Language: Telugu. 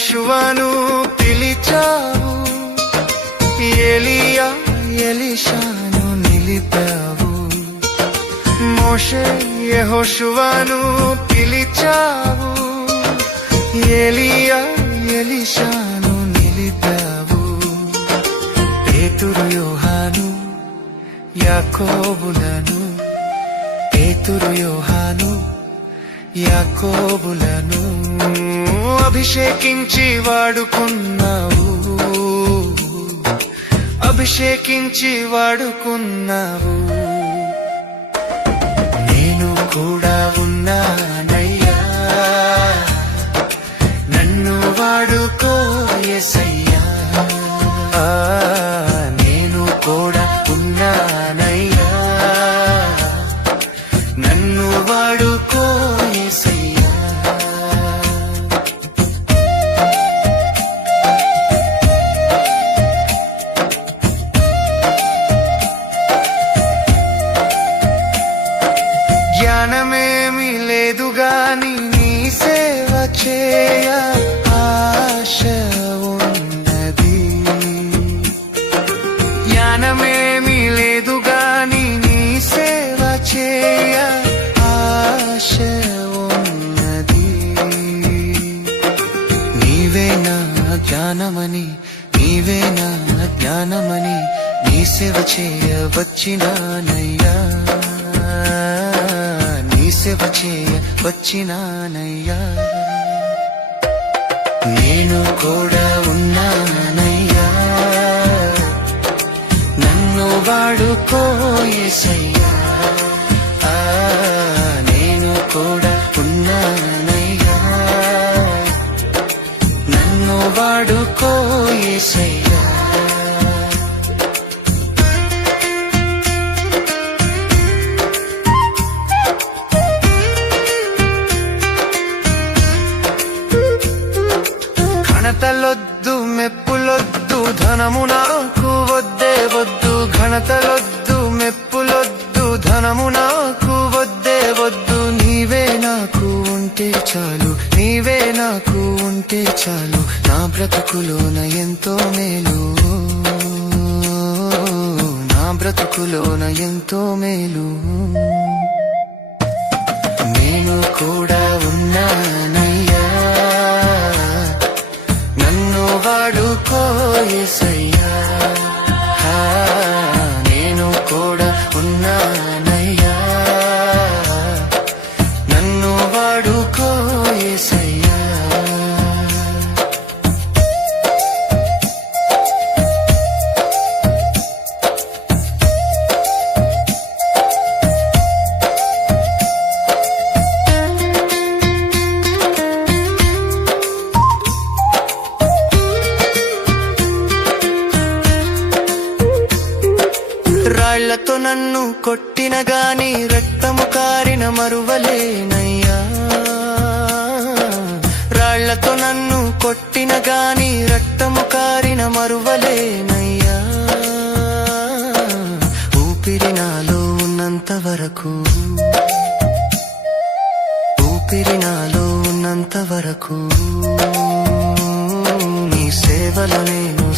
యెహోషువను పిలిచావు, ఏలియా ఎలీషాను నిలిపావు. మోషే యెహోషువను పిలిచావు, ఏలియా ఎలీషాను నిలిపావు. పేతురు యోహాను యాకోబులను, పేతురు యోహాను యాకోబులను అభిషేకించి వాడుకున్నావు, అభిషేకించి వాడుకున్నావు. నేను కూడా ఉన్నానయ్యా, నన్ను వాడుకో యేసయ్యా. నేను కూడా ఉన్నానయ్యా, నన్ను వాడుకో యేసయ్యా. జ్ఞానమేమి లేదు గాని నీ సేవ చేయ ఆశ ఉన్నది. జ్ఞానమేమి లేదు గాని నీ సేవ చేయ ఆశ ఉన్నది. నీవే నా జ్ఞానమని, నీవే నా జ్ఞానమని నీ సేవ చేయ వచ్చినానయ్యా, నీ సేవ చేయ వచ్చినానయ్యా. నేను కూడా ఉన్నానయ్యా, నన్ను వాడుకో యేసయ్యా. నేను కూడా ఉన్నానయ్యా, నన్ను వాడుకో యేసయ్యా. ఘనతలొద్దు మెప్పులొద్దు ధనము నాకు వద్దే వద్దు, ఘనతలొద్దు మెప్పులొద్దు ధనము నాకు వద్దే వద్దు. నీవే నాకు ఉంటే చాలు, నీవే నాకు ఉంటే చాలు. నా బ్రతుకులోన ఎంతో మేలు, నా బ్రతుకులోన ఎంతో మేలు. నేను కూడా ఉన్నానయ్యా, నన్ను వాడుకో యేసయ్యా. నేను కూడా ఉన్నానయ్యా, నన్ను వాడుకో యేసయ్యా. రాళ్లతో నన్ను కొట్టిన గాని రక్తము కారిన మరువలేనయ్యా, రాళ్లతో నన్ను కొట్టిన గాని రక్తము కారిన మరువలేనయ్యా. ఊపిరి నాలో ఉన్నంత వరకు, ఊపిరి నాలో ఉన్నంత వరకు నీ సేవలో నేను